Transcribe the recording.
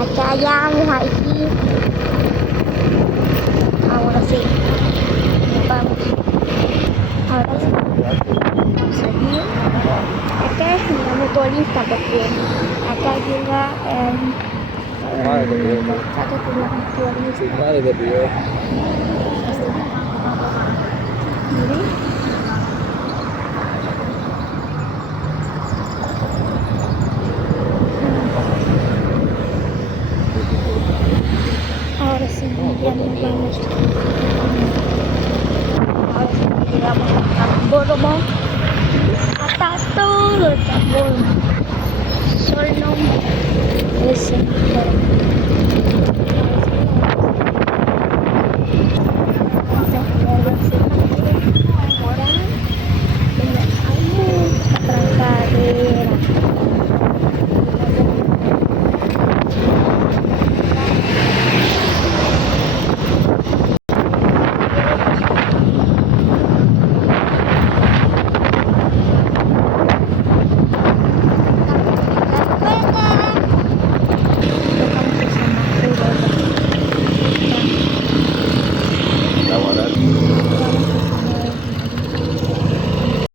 Acá ya vamos a ir. Ahora sí. Nos vamos. Ahora sí. Vamos a ir. Acá es una motorista porque acá llega el mercado de la motorista. Madre de Dios. Miren. Ahora sí, ya nos vamos. Ahora sí llegamos a Tamboromo. Hasta todo Tamboromo. Solo